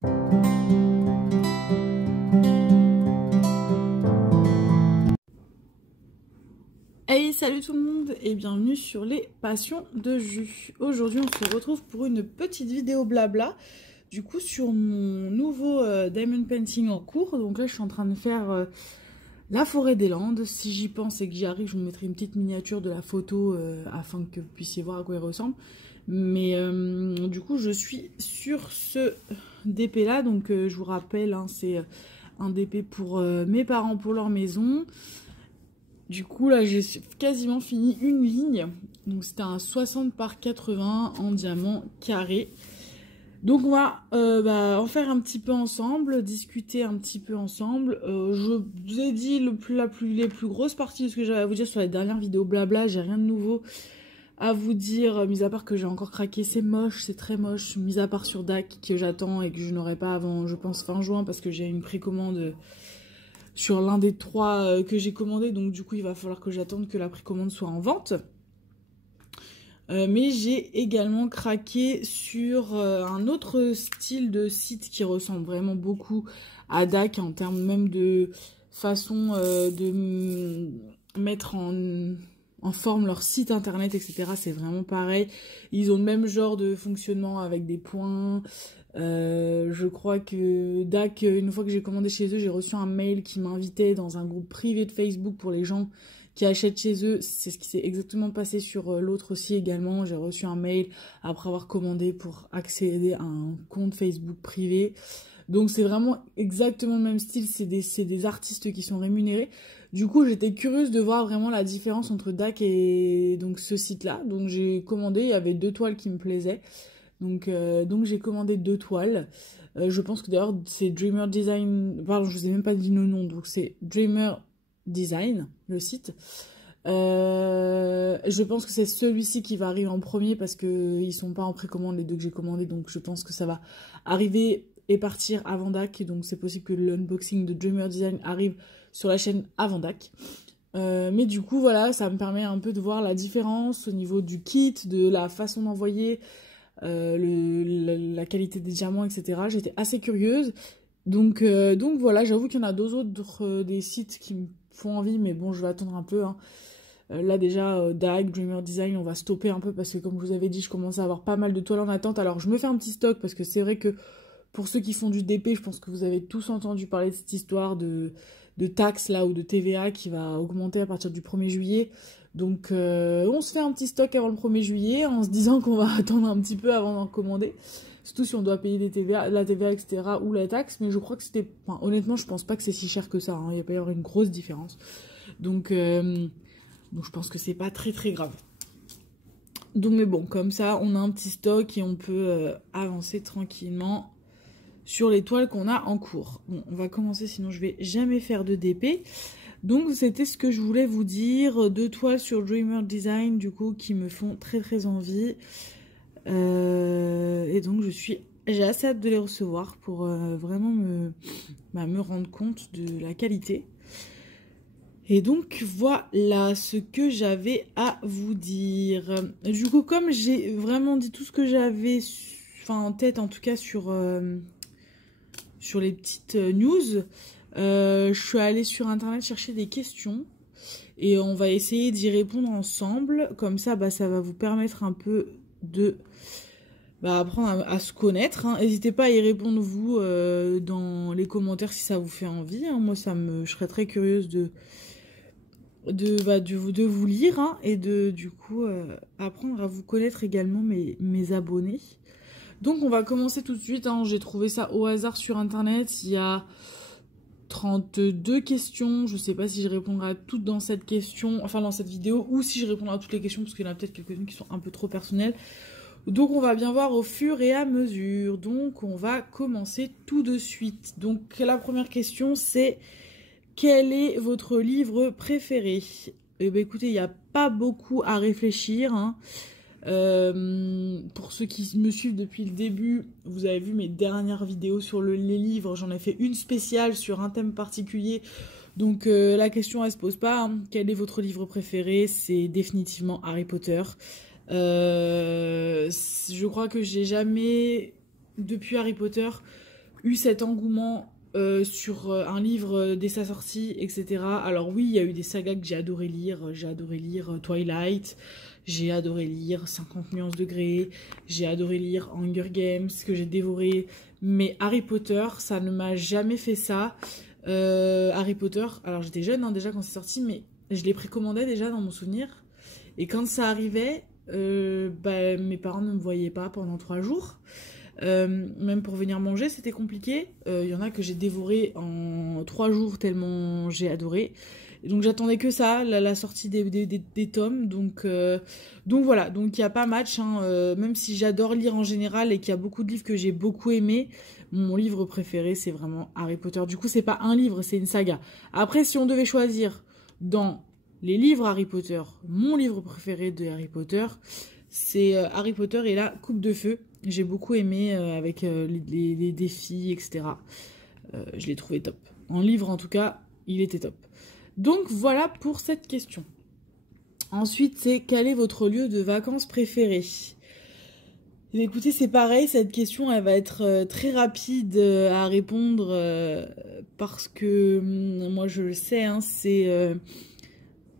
Hey, salut tout le monde et bienvenue sur les passions de jus. Aujourd'hui on se retrouve pour une petite vidéo blabla, du coup sur mon nouveau diamond painting en cours. Donc là je suis en train de faire la forêt des Landes. Si j'y pense et que j'y arrive, je vous mettrai une petite miniature de la photo afin que vous puissiez voir à quoi il ressemble. Mais du coup je suis sur ce DP là, donc je vous rappelle, hein, c'est un DP pour mes parents pour leur maison. Du coup, là, j'ai quasiment fini une ligne. Donc, c'était un 60 par 80 en diamant carré. Donc, on va en faire un petit peu ensemble, discuter un petit peu ensemble. Je vous ai dit les plus grosses parties de ce que j'avais à vous dire sur les dernières vidéos blabla. J'ai rien de nouveau à vous dire, mis à part que j'ai encore craqué. C'est moche, c'est très moche. Mis à part sur DAC que j'attends et que je n'aurai pas avant, je pense, fin juin, parce que j'ai une précommande sur l'un des 3 que j'ai commandé, donc du coup il va falloir que j'attende que la précommande soit en vente. Mais j'ai également craqué sur un autre style de site qui ressemble vraiment beaucoup à DAC en termes même de façon de mettre en forme leur site internet, etc. C'est vraiment pareil. Ils ont le même genre de fonctionnement avec des points. Je crois que DAC, une fois que j'ai commandé chez eux, j'ai reçu un mail qui m'invitait dans un groupe privé de Facebook pour les gens qui achètent chez eux. C'est ce qui s'est exactement passé sur l'autre aussi également. J'ai reçu un mail après avoir commandé pour accéder à un compte Facebook privé. Donc c'est vraiment exactement le même style, c'est des artistes qui sont rémunérés. Du coup j'étais curieuse de voir vraiment la différence entre DAC et donc ce site-là. Donc j'ai commandé, il y avait 2 toiles qui me plaisaient. Donc j'ai commandé 2 toiles. Je pense que d'ailleurs c'est Dreamer Design. Pardon, je vous ai même pas dit le nom. Donc c'est Dreamer Design, le site. Je pense que c'est celui-ci qui va arriver en premier parce que ils sont pas en précommande les 2 que j'ai commandés. Donc je pense que ça va arriver et partir avant DAC. Donc c'est possible que l'unboxing de Dreamer Design arrive sur la chaîne avant DAC. Mais du coup voilà, ça me permet un peu de voir la différence au niveau du kit, de la façon d'envoyer. La qualité des diamants, etc. J'étais assez curieuse. Donc voilà, j'avoue qu'il y en a 2 autres des sites qui me font envie, mais bon, je vais attendre un peu. Hein. Là déjà, DAC, Dreamer Design, on va stopper un peu parce que comme je vous avais dit, je commence à avoir pas mal de toiles en attente. Alors je me fais un petit stock parce que c'est vrai que pour ceux qui font du DP, je pense que vous avez tous entendu parler de cette histoire de taxes là ou de TVA qui va augmenter à partir du 1er juillet. Donc on se fait un petit stock avant le 1er juillet en se disant qu'on va attendre un petit peu avant d'en commander. Surtout si on doit payer la TVA, etc. ou la taxe. Mais je crois que c'était... Enfin, honnêtement, je pense pas que c'est si cher que ça. Hein. Il n'y a pas y avoir une grosse différence. Donc je pense que c'est pas très très grave. Donc mais bon, comme ça, on a un petit stock et on peut avancer tranquillement sur les toiles qu'on a en cours. Bon, on va commencer, sinon je vais jamais faire de DP. Donc c'était ce que je voulais vous dire, 2 toiles sur Dreamer Design du coup qui me font très très envie. Et donc j'ai assez hâte de les recevoir pour vraiment me rendre compte de la qualité. Et donc voilà ce que j'avais à vous dire. Du coup comme j'ai vraiment dit tout ce que j'avais en tête, en tout cas sur les petites news, je suis allée sur internet chercher des questions et on va essayer d'y répondre ensemble. Comme ça, ça va vous permettre un peu de apprendre à se connaître. Hein. N'hésitez pas à y répondre vous dans les commentaires si ça vous fait envie. Hein. Moi, je serais très curieuse de vous lire hein, et du coup apprendre à vous connaître également mes abonnés. Donc on va commencer tout de suite, hein. J'ai trouvé ça au hasard sur internet, il y a 32 questions, je sais pas si je répondrai à toutes dans cette vidéo, ou si je répondrai à toutes les questions, parce qu'il y en a peut-être quelques-unes qui sont un peu trop personnelles. Donc on va bien voir au fur et à mesure, donc on va commencer tout de suite. Donc la première question c'est, quel est votre livre préféré? Eh bien écoutez, il n'y a pas beaucoup à réfléchir, hein. Pour ceux qui me suivent depuis le début, vous avez vu mes dernières vidéos sur les livres, j'en ai fait une spéciale sur un thème particulier, donc la question elle se pose pas, hein. Quel est votre livre préféré? C'est définitivement Harry Potter. Je crois que j'ai jamais, depuis Harry Potter, eu cet engouement sur un livre dès sa sortie, etc. Alors oui, il y a eu des sagas que j'ai adoré lire. J'ai adoré lire Twilight, j'ai adoré lire 50 nuances de Grey, j'ai adoré lire Hunger Games, que j'ai dévoré. Mais Harry Potter, ça ne m'a jamais fait ça. Harry Potter, alors j'étais jeune hein, déjà quand c'est sorti, mais je les précommandais déjà dans mon souvenir. Et quand ça arrivait, mes parents ne me voyaient pas pendant 3 jours. Même pour venir manger, c'était compliqué. Il y en a que j'ai dévoré en 3 jours tellement j'ai adoré. Et donc j'attendais que ça, la sortie des tomes. Donc voilà, donc il n'y a pas match. Hein, même si j'adore lire en général et qu'il y a beaucoup de livres que j'ai beaucoup aimés, mon livre préféré c'est vraiment Harry Potter. Du coup c'est pas un livre, c'est une saga. Après si on devait choisir dans les livres Harry Potter, mon livre préféré de Harry Potter, c'est Harry Potter et la Coupe de Feu. J'ai beaucoup aimé avec les défis, etc. Je l'ai trouvé top. En livre, en tout cas, il était top. Donc, voilà pour cette question. Ensuite, c'est quel est votre lieu de vacances préféré? Et écoutez, c'est pareil, cette question, elle va être très rapide à répondre parce que moi, je le sais, hein, c'est...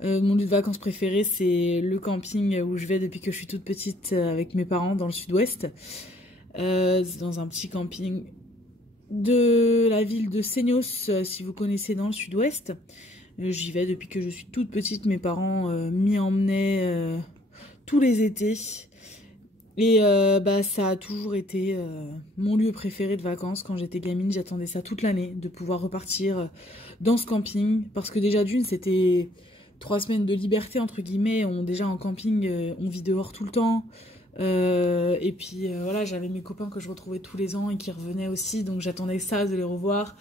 mon lieu de vacances préféré, c'est le camping où je vais depuis que je suis toute petite avec mes parents dans le sud-ouest. C'est dans un petit camping de la ville de Seignos, si vous connaissez, dans le sud-ouest. J'y vais depuis que je suis toute petite. Mes parents m'y emmenaient tous les étés. Et ça a toujours été mon lieu préféré de vacances. Quand j'étais gamine, j'attendais ça toute l'année, de pouvoir repartir dans ce camping. Parce que déjà d'une, c'était 3 semaines de liberté, entre guillemets. Déjà en camping, on vit dehors tout le temps. Et puis voilà, j'avais mes copains que je retrouvais tous les ans et qui revenaient aussi. Donc j'attendais ça, de les revoir.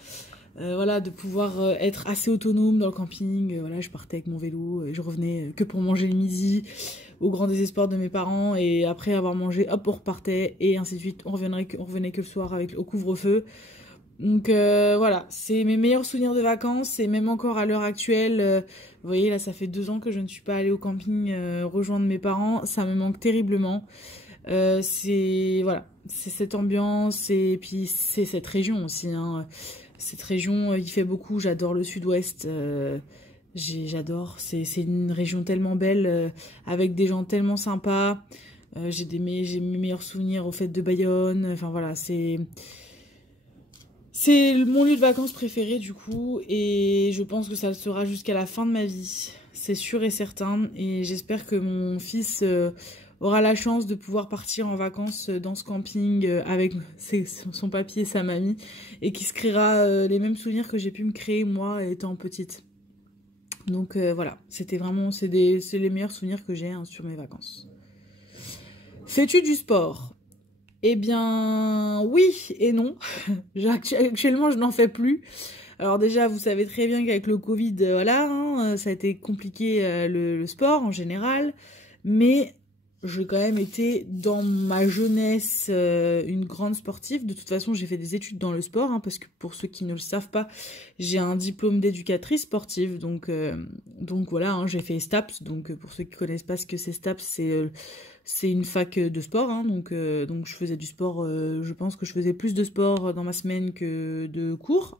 Voilà, de pouvoir être assez autonome dans le camping. Voilà, je partais avec mon vélo et je revenais que pour manger le midi, au grand désespoir de mes parents. Et après avoir mangé, hop, on repartait et ainsi de suite. On revenait que le soir au couvre-feu. Donc voilà, c'est mes meilleurs souvenirs de vacances. Et même encore à l'heure actuelle, vous voyez là, ça fait 2 ans que je ne suis pas allée au camping rejoindre mes parents. Ça me manque terriblement. C'est voilà, c'est cette ambiance et puis c'est cette région aussi, hein. Cette région, il fait beaucoup, j'adore le sud-ouest, j'adore, c'est une région tellement belle, avec des gens tellement sympas, j'ai mes meilleurs souvenirs au fait de Bayonne, enfin voilà, c'est mon lieu de vacances préféré du coup, et je pense que ça le sera jusqu'à la fin de ma vie, c'est sûr et certain, et j'espère que mon fils... aura la chance de pouvoir partir en vacances dans ce camping avec son papy et sa mamie et qui se créera les mêmes souvenirs que j'ai pu me créer moi étant petite. Donc voilà, c'était vraiment, c'est les meilleurs souvenirs que j'ai hein, sur mes vacances. Fais-tu du sport? Eh bien, oui et non. Actuellement, je n'en fais plus. Alors déjà, vous savez très bien qu'avec le Covid, voilà, hein, ça a été compliqué le sport en général, mais... j'ai quand même été, dans ma jeunesse, une grande sportive. De toute façon, j'ai fait des études dans le sport, hein, parce que pour ceux qui ne le savent pas, j'ai un diplôme d'éducatrice sportive. Donc voilà, hein, j'ai fait STAPS. Donc pour ceux qui ne connaissent pas ce que c'est STAPS, c'est une fac de sport. Hein, donc je faisais du sport, je pense que je faisais plus de sport dans ma semaine que de cours,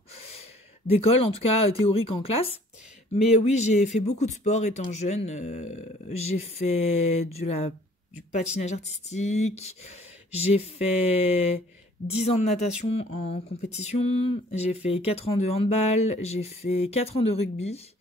d'école, en tout cas théorique en classe. Mais oui, j'ai fait beaucoup de sport étant jeune. J'ai fait du patinage artistique, j'ai fait 10 ans de natation en compétition, j'ai fait 4 ans de handball, j'ai fait 4 ans de rugby.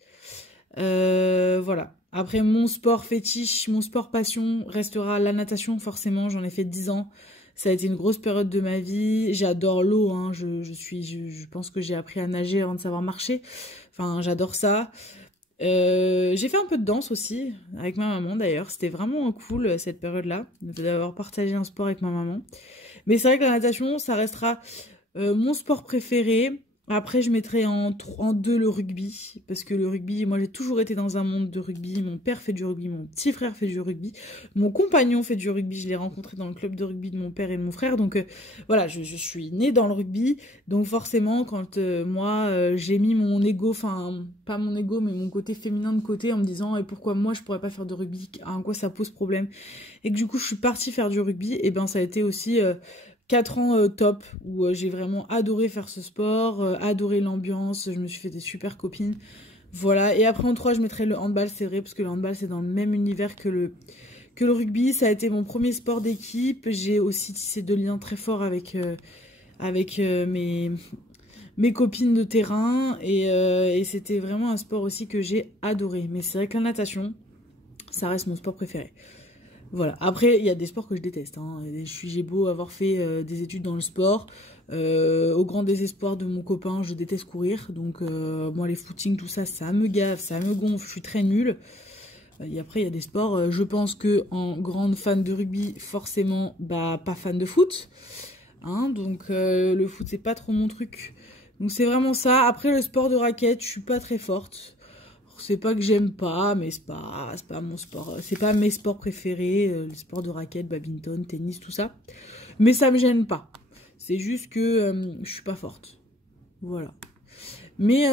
Voilà. Après, mon sport fétiche, mon sport passion restera la natation, forcément, j'en ai fait 10 ans. Ça a été une grosse période de ma vie. J'adore l'eau, hein. Je pense que j'ai appris à nager avant de savoir marcher. Enfin, j'adore ça. J'ai fait un peu de danse aussi, avec ma maman d'ailleurs. C'était vraiment cool cette période-là, d'avoir partagé un sport avec ma maman. Mais c'est vrai que la natation, ça restera mon sport préféré. Après, je mettrai en 2 le rugby, parce que le rugby, moi j'ai toujours été dans un monde de rugby. Mon père fait du rugby, mon petit frère fait du rugby, mon compagnon fait du rugby, je l'ai rencontré dans le club de rugby de mon père et de mon frère. Donc voilà, je suis née dans le rugby, donc forcément quand moi j'ai mis mon ego, enfin pas mon ego mais mon côté féminin de côté en me disant et pourquoi moi je pourrais pas faire de rugby, en quoi ça pose problème, et que du coup je suis partie faire du rugby, et ben ça a été aussi... 4 ans top, où j'ai vraiment adoré faire ce sport, adoré l'ambiance, je me suis fait des super copines. Voilà, et après en 3, je mettrais le handball, c'est vrai, parce que le handball, c'est dans le même univers que le rugby. Ça a été mon premier sport d'équipe. J'ai aussi tissé de liens très forts avec, mes copines de terrain. Et c'était vraiment un sport aussi que j'ai adoré. Mais c'est vrai que la natation, ça reste mon sport préféré. Voilà. Après, il y a des sports que je déteste. Hein. J'ai beau avoir fait des études dans le sport. Au grand désespoir de mon copain, je déteste courir. Donc, moi, les footings, tout ça, ça me gave, ça me gonfle. Je suis très nulle. Et après, il y a des sports. Je pense que en grande fan de rugby, forcément, bah, pas fan de foot. Hein, donc, le foot, c'est pas trop mon truc. Donc, c'est vraiment ça. Après, le sport de raquette, je suis pas très forte. C'est pas que j'aime pas, mais c'est pas mon sport. C'est pas mes sports préférés, le sport de raquette, badminton, tennis, tout ça. Mais ça me gêne pas. C'est juste que je suis pas forte. Voilà. Mais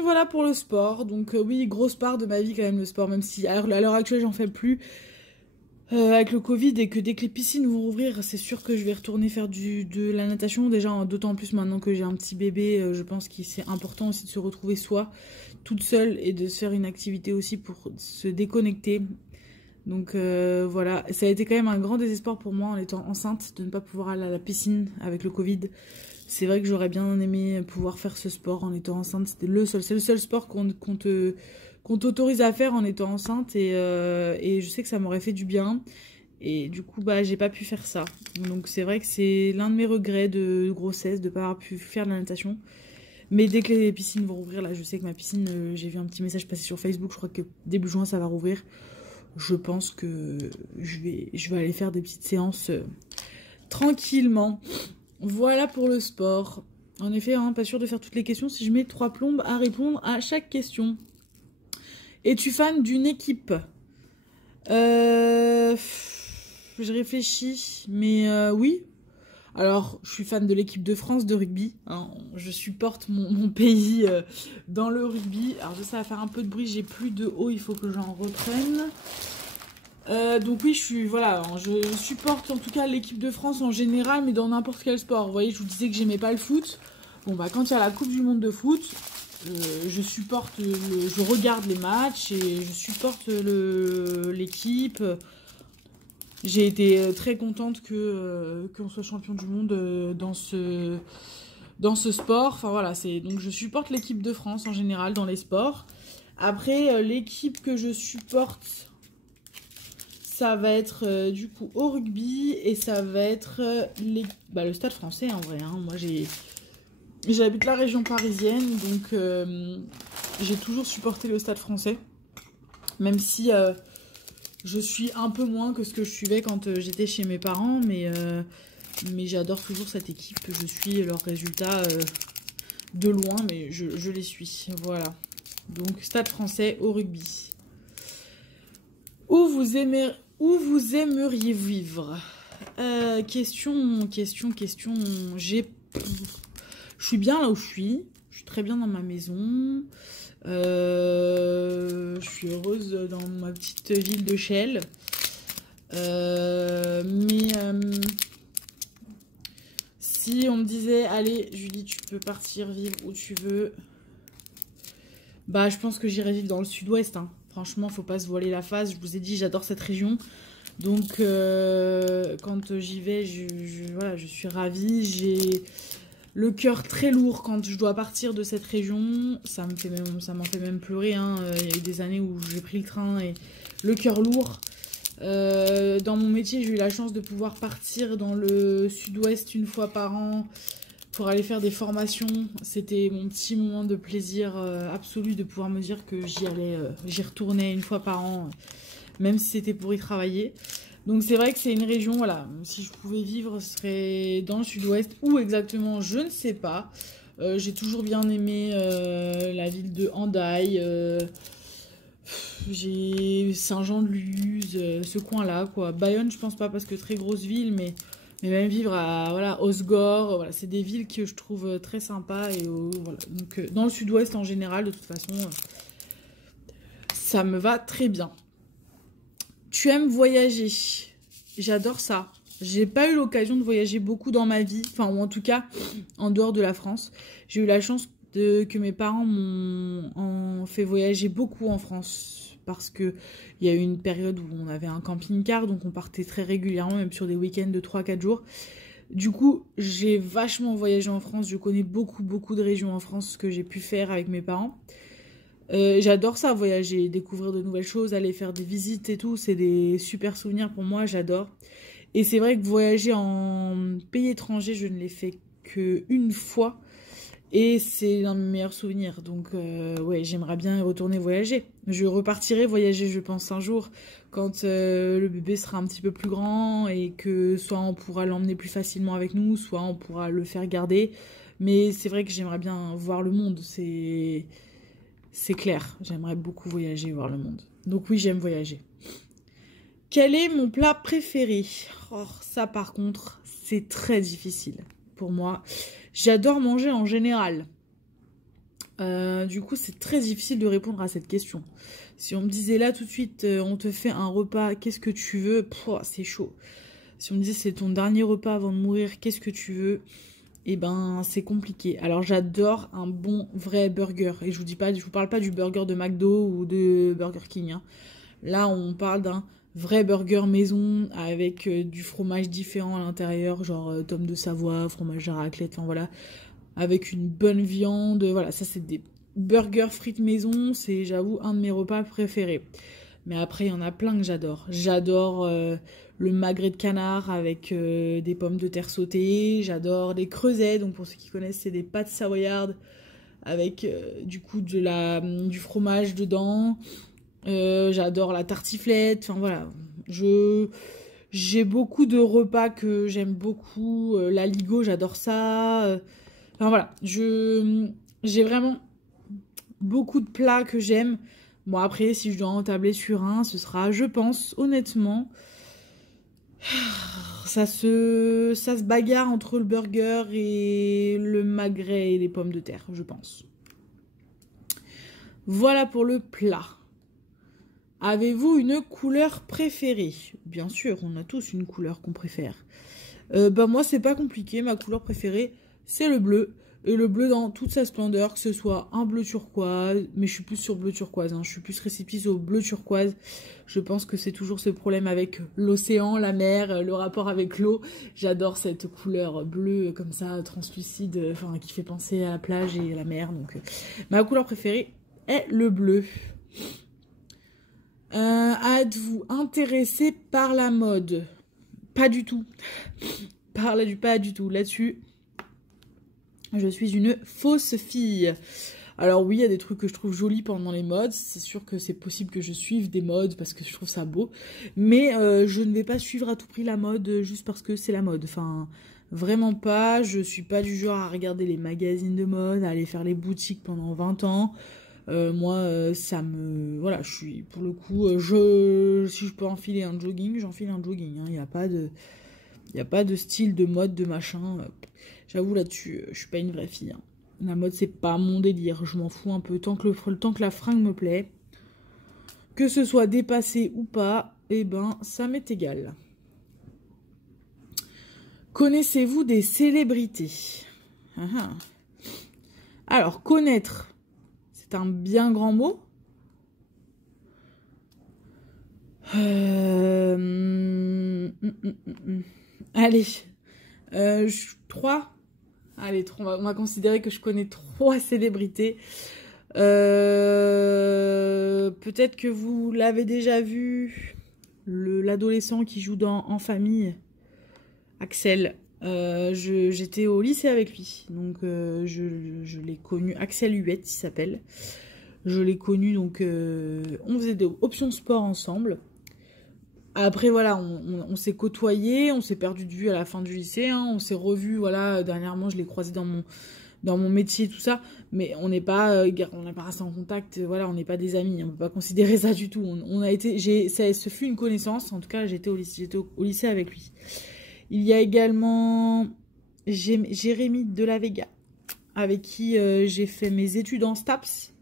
voilà pour le sport. Donc oui, grosse part de ma vie quand même le sport, même si à l'heure actuelle j'en fais plus. Avec le Covid et que dès que les piscines vont rouvrir, c'est sûr que je vais retourner faire de la natation. Déjà, d'autant plus maintenant que j'ai un petit bébé, je pense que c'est important aussi de se retrouver soi, toute seule, et de se faire une activité aussi pour se déconnecter. Donc voilà, ça a été quand même un grand désespoir pour moi en étant enceinte de ne pas pouvoir aller à la piscine avec le Covid. C'est vrai que j'aurais bien aimé pouvoir faire ce sport en étant enceinte. C'est le seul sport qu'on t'autorise à faire en étant enceinte et je sais que ça m'aurait fait du bien. Et du coup, bah, j'ai pas pu faire ça. Donc c'est vrai que c'est l'un de mes regrets de grossesse de pas avoir pu faire de la natation. Mais dès que les piscines vont rouvrir, là, je sais que ma piscine, j'ai vu un petit message passer sur Facebook, je crois que début juin ça va rouvrir. Je pense que je vais aller faire des petites séances tranquillement. Voilà pour le sport. En effet, hein, pas sûr de faire toutes les questions si je mets 3 plombes à répondre à chaque question. Es-tu fan d'une équipe? Je réfléchis, mais oui. Alors, je suis fan de l'équipe de France de rugby. Hein. Je supporte mon pays dans le rugby. Alors, ça va faire un peu de bruit. J'ai plus de haut. Il faut que j'en reprenne. Donc oui, je supporte en tout cas l'équipe de France en général, mais dans n'importe quel sport. Vous voyez, je vous disais que j'aimais pas le foot. Bon, bah, quand il y a la Coupe du Monde de foot, je regarde les matchs et je supporte l'équipe. J'ai été très contente qu'on soit champion du monde dans ce sport. Enfin voilà, donc je supporte l'équipe de France en général dans les sports. Après, l'équipe que je supporte, ça va être du coup au rugby et ça va être le Stade Français en vrai. Hein. Moi j'habite la région parisienne, donc j'ai toujours supporté le Stade Français, même si je suis un peu moins que ce que je suivais quand j'étais chez mes parents, mais j'adore toujours cette équipe. Je suis leurs résultats de loin, mais je les suis. Voilà. Donc Stade Français au rugby. Où vous aimeriez vivre? Question. Je suis bien là où je suis. Je suis très bien dans ma maison. Je suis heureuse dans ma petite ville de Chelles. Si on me disait, allez Julie, tu peux partir vivre où tu veux, bah je pense que j'irai vivre dans le sud-ouest. Hein. Franchement, faut pas se voiler la face. Je vous ai dit, j'adore cette région. Donc quand j'y vais, je suis ravie. J'ai le cœur très lourd quand je dois partir de cette région. Ça m'en fait même pleurer. Hein. Il y a eu des années où j'ai pris le train et le cœur lourd. Dans mon métier, j'ai eu la chance de pouvoir partir dans le sud-ouest une fois par an pour aller faire des formations. C'était mon petit moment de plaisir absolu de pouvoir me dire que j'y retournais une fois par an, même si c'était pour y travailler. Donc c'est vrai que c'est une région, voilà, si je pouvais vivre, ce serait dans le sud-ouest. Où exactement, je ne sais pas. J'ai toujours bien aimé la ville de Hendaye, j'ai Saint-Jean-de-Luz, ce coin-là, quoi. Bayonne, je pense pas, parce que très grosse ville, mais même vivre à voilà, Osgore, voilà, c'est des villes que je trouve très sympas. Et voilà. Donc, dans le sud-ouest en général, de toute façon, ça me va très bien. Tu aimes voyager? J'adore ça. J'ai pas eu l'occasion de voyager beaucoup dans ma vie, enfin, ou en tout cas, en dehors de la France. J'ai eu la chance que mes parents m'ont fait voyager beaucoup en France, parce que il y a eu une période où on avait un camping-car, donc on partait très régulièrement, même sur des week-ends de 3-4 jours. Du coup, j'ai vachement voyagé en France, je connais beaucoup de régions en France que j'ai pu faire avec mes parents. J'adore ça, voyager, découvrir de nouvelles choses, aller faire des visites et tout, c'est des super souvenirs pour moi, j'adore. Et c'est vrai que voyager en pays étranger, je ne l'ai fait qu'une fois. Et c'est l'un de mes meilleurs souvenirs. Donc, ouais, j'aimerais bien y retourner voyager. Je repartirai voyager, je pense, un jour, quand le bébé sera un petit peu plus grand et que soit on pourra l'emmener plus facilement avec nous, soit on pourra le faire garder. Mais c'est vrai que j'aimerais bien voir le monde. C'est clair. J'aimerais beaucoup voyager, voir le monde. Donc oui, j'aime voyager. Quel est mon plat préféré? Oh, ça, par contre, c'est très difficile pour moi. J'adore manger en général. Du coup, c'est très difficile de répondre à cette question. Si on me disait là tout de suite, on te fait un repas, qu'est-ce que tu veux? C'est chaud. Si on me disait c'est ton dernier repas avant de mourir, qu'est-ce que tu veux? Eh ben, c'est compliqué. Alors, j'adore un bon vrai burger. Et je vous parle pas du burger de McDo ou de Burger King, hein. Là, on parle d'un vrai burger maison avec du fromage différent à l'intérieur, genre tome de Savoie, fromage à raclette, enfin voilà, avec une bonne viande. Voilà, ça c'est des burgers frites maison, c'est j'avoue un de mes repas préférés. Mais après, il y en a plein que j'adore. J'adore le magret de canard avec des pommes de terre sautées. J'adore les creusets, donc pour ceux qui connaissent, c'est des pâtes savoyardes avec du coup du fromage dedans. J'adore la tartiflette, enfin voilà. J'ai beaucoup de repas que j'aime beaucoup. L'aligot, j'adore ça. Enfin voilà, j'ai vraiment beaucoup de plats que j'aime. Bon après, si je dois en tabler sur un, ce sera, je pense, honnêtement, ça se bagarre entre le burger et le magret et les pommes de terre, je pense. Voilà pour le plat. Avez-vous une couleur préférée? Bien sûr, on a tous une couleur qu'on préfère. Moi, c'est pas compliqué. Ma couleur préférée, c'est le bleu. Et le bleu dans toute sa splendeur, que ce soit un bleu turquoise, mais je suis plus sur bleu turquoise, hein. Je suis plus récipient au bleu turquoise. Je pense que c'est toujours ce problème avec l'océan, la mer, le rapport avec l'eau. J'adore cette couleur bleue comme ça, translucide, enfin qui fait penser à la plage et à la mer. Donc, ma couleur préférée est le bleu. Êtes-vous intéressé par la mode? Pas du tout. Pas du tout. Là-dessus, je suis une fausse fille. Alors oui, il y a des trucs que je trouve jolis pendant les modes. C'est sûr que c'est possible que je suive des modes parce que je trouve ça beau. Mais je ne vais pas suivre à tout prix la mode juste parce que c'est la mode. Enfin, vraiment pas. Je suis pas du genre à regarder les magazines de mode, à aller faire les boutiques pendant 20 ans. Moi, ça me... Voilà, je suis... Pour le coup, si je peux enfiler un jogging, j'enfile un jogging. Il n'y a pas de... Il n'y a pas de style, de mode, de machin. J'avoue, là-dessus, je suis pas une vraie fille, hein. La mode, c'est pas mon délire. Je m'en fous un peu. Tant que la fringue me plaît, que ce soit dépassé ou pas, eh ben, ça m'est égal. Connaissez-vous des célébrités? Alors, connaître... C'est un bien grand mot. Allez. 3. Allez, on va considérer que je connais 3 célébrités. Peut-être que vous l'avez déjà vu. L'adolescent qui joue dans En Famille. Axel. J'étais au lycée avec lui, donc je l'ai connu, Axel Huette il s'appelle, je l'ai connu, donc on faisait des options sport ensemble. Après voilà, on s'est côtoyés, on s'est perdu de vue à la fin du lycée, hein, on s'est revus, voilà, dernièrement je l'ai croisé dans mon métier, tout ça, mais on n'est pas resté en contact, voilà, on n'est pas des amis, on peut pas considérer ça du tout, ce fut une connaissance, en tout cas j'étais au lycée avec lui. Il y a également Jérémy de la Vega, avec qui j'ai fait mes études en STAPS.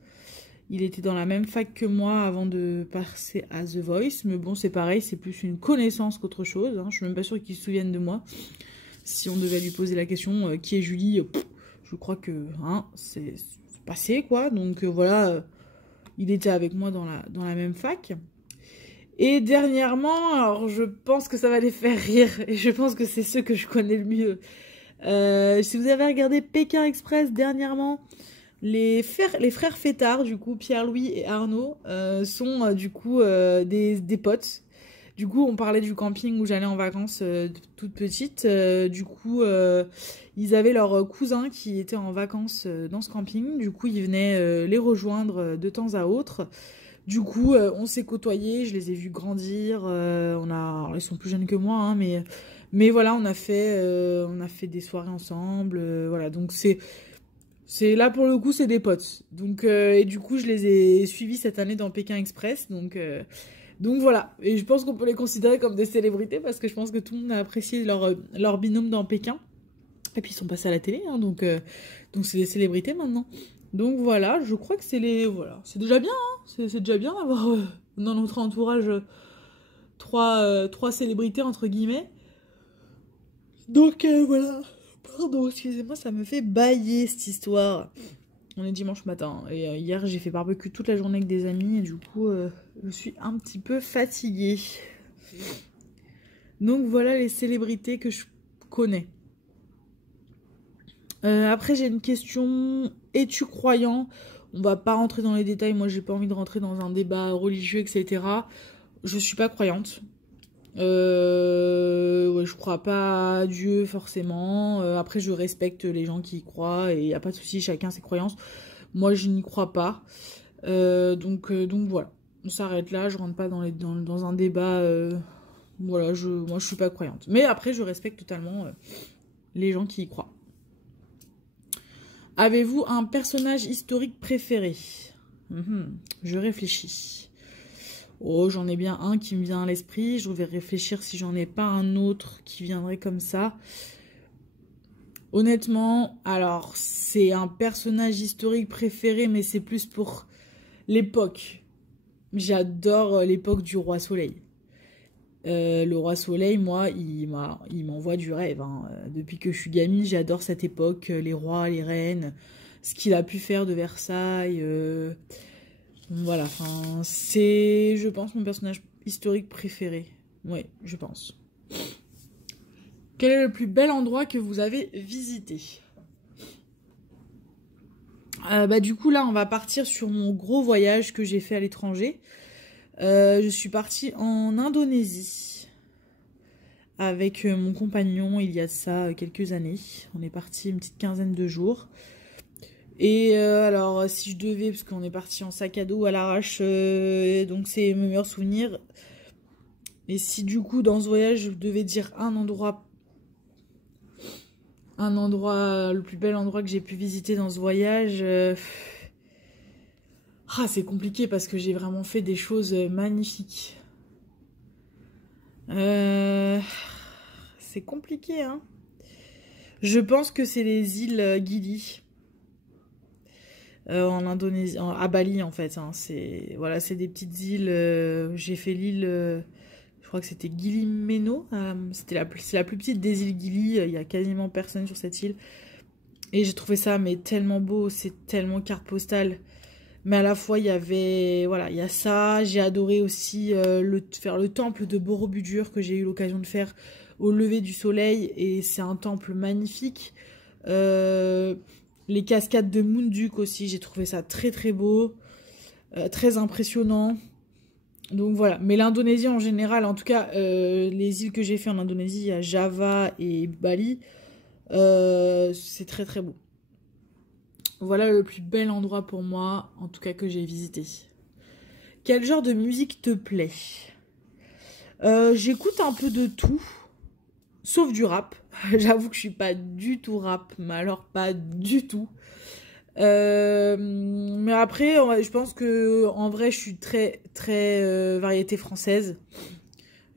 Il était dans la même fac que moi avant de passer à The Voice. Mais bon, c'est pareil, c'est plus une connaissance qu'autre chose. Hein. Je suis même pas sûre qu'il se souvienne de moi. Si on devait lui poser la question, qui est Julie, je crois que hein, c'est passé, quoi. Donc voilà, il était avec moi dans la même fac. Et dernièrement, alors je pense que ça va les faire rire. Et je pense que c'est ceux que je connais le mieux. Si vous avez regardé Pékin Express dernièrement, les frères Fêtard, du coup, Pierre-Louis et Arnaud, sont du coup des potes. Du coup, on parlait du camping où j'allais en vacances toute petite. Du coup, ils avaient leur cousin qui était en vacances dans ce camping. Du coup, ils venaient les rejoindre de temps à autre. Du coup, on s'est côtoyés, je les ai vus grandir. Alors, ils sont plus jeunes que moi, hein, mais voilà, on a fait des soirées ensemble. Voilà, donc c'est là pour le coup, c'est des potes. Donc et du coup, je les ai suivis cette année dans Pékin Express. Donc voilà, et je pense qu'on peut les considérer comme des célébrités parce que je pense que tout le monde a apprécié leur binôme dans Pékin. Et puis ils sont passés à la télé, hein, donc c'est des célébrités maintenant. Donc voilà, je crois que c'est déjà bien, hein, c'est déjà bien d'avoir dans notre entourage trois célébrités entre guillemets. Donc voilà, pardon, excusez-moi, ça me fait bailler cette histoire. On est dimanche matin et hier j'ai fait barbecue toute la journée avec des amis et du coup je suis un petit peu fatiguée. Donc voilà les célébrités que je connais. Après j'ai une question, es-tu croyant? On va pas rentrer dans les détails, moi j'ai pas envie de rentrer dans un débat religieux etc. Je suis pas croyante. Ouais, je crois pas à Dieu forcément. Après je respecte les gens qui y croient et y a pas de souci, chacun ses croyances. Moi je n'y crois pas. Donc voilà, on s'arrête là, je rentre pas dans un débat. Voilà, moi je suis pas croyante. Mais après je respecte totalement les gens qui y croient. Avez-vous un personnage historique préféré? Je réfléchis. Oh, j'en ai bien un qui me vient à l'esprit. Je vais réfléchir si j'en ai pas un autre qui viendrait comme ça. Honnêtement, alors, c'est un personnage historique préféré, mais c'est plus pour l'époque. J'adore l'époque du Roi Soleil. Le Roi Soleil, moi, il m'envoie du rêve. Hein. Depuis que je suis gamine, j'adore cette époque, les rois, les reines, ce qu'il a pu faire de Versailles. Voilà, enfin, c'est, je pense, mon personnage historique préféré. Oui, je pense. Quel est le plus bel endroit que vous avez visité? Du coup, là, on va partir sur mon gros voyage que j'ai fait à l'étranger. Je suis partie en Indonésie avec mon compagnon il y a de ça quelques années. On est parti une petite quinzaine de jours. Et alors, si je devais, parce qu'on est parti en sac à dos à l'arrache, donc c'est mes meilleurs souvenirs. Et si du coup, dans ce voyage, je devais dire un endroit, le plus bel endroit que j'ai pu visiter dans ce voyage, c'est compliqué parce que j'ai vraiment fait des choses magnifiques. C'est compliqué, hein. Je pense que c'est les îles Gili. En Indonésie, à Bali en fait. Hein. C'est des petites îles. J'ai fait l'île, je crois que c'était Gili Meno. C'est la plus petite des îles Gili. Il y a quasiment personne sur cette île. Et j'ai trouvé ça mais tellement beau. C'est tellement carte postale. Mais à la fois il y avait, il y a ça. J'ai adoré aussi faire le temple de Borobudur que j'ai eu l'occasion de faire au lever du soleil. Et c'est un temple magnifique. Les cascades de Munduk aussi, j'ai trouvé ça très très beau, très impressionnant. Donc voilà, mais l'Indonésie en général, en tout cas les îles que j'ai fait en Indonésie, à Java et Bali, c'est très très beau. Voilà le plus bel endroit pour moi, en tout cas que j'ai visité. Quel genre de musique te plaît? J'écoute un peu de tout, sauf du rap. J'avoue que je suis pas du tout rap, mais alors pas du tout. Mais après, je pense que en vrai, je suis très très variété française.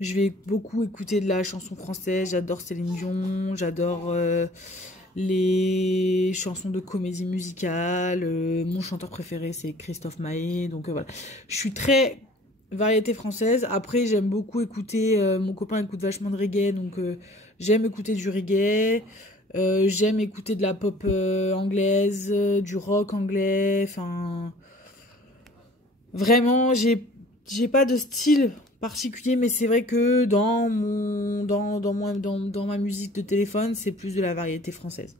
Je vais beaucoup écouter de la chanson française. J'adore Céline Dion, j'adore les chansons de comédie musicale. Mon chanteur préféré, c'est Christophe Maé. Donc voilà. Je suis très variété française. Après, j'aime beaucoup écouter... mon copain écoute vachement de reggae, donc j'aime écouter du reggae. J'aime écouter de la pop anglaise, du rock anglais. Enfin... Vraiment, j'ai pas de style particulier, mais c'est vrai que dans ma musique de téléphone, c'est plus de la variété française.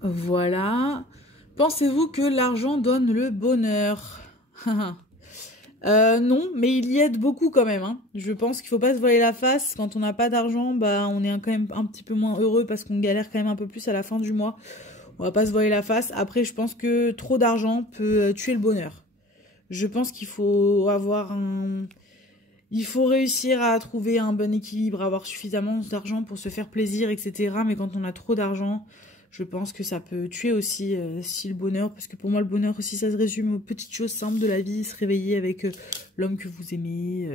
Voilà. Pensez-vous que l'argent donne le bonheur? Non, mais il y aide beaucoup quand même, hein. Je pense qu'il faut pas se voiler la face. Quand on n'a pas d'argent, bah on est quand même un petit peu moins heureux parce qu'on galère quand même un peu plus à la fin du mois. On va pas se voiler la face. Après, je pense que trop d'argent peut tuer le bonheur. Je pense qu'il faut il faut réussir à trouver un bon équilibre, avoir suffisamment d'argent pour se faire plaisir, etc. Mais quand on a trop d'argent, je pense que ça peut tuer aussi si le bonheur, parce que pour moi le bonheur aussi ça se résume aux petites choses simples de la vie, se réveiller avec l'homme que vous aimez,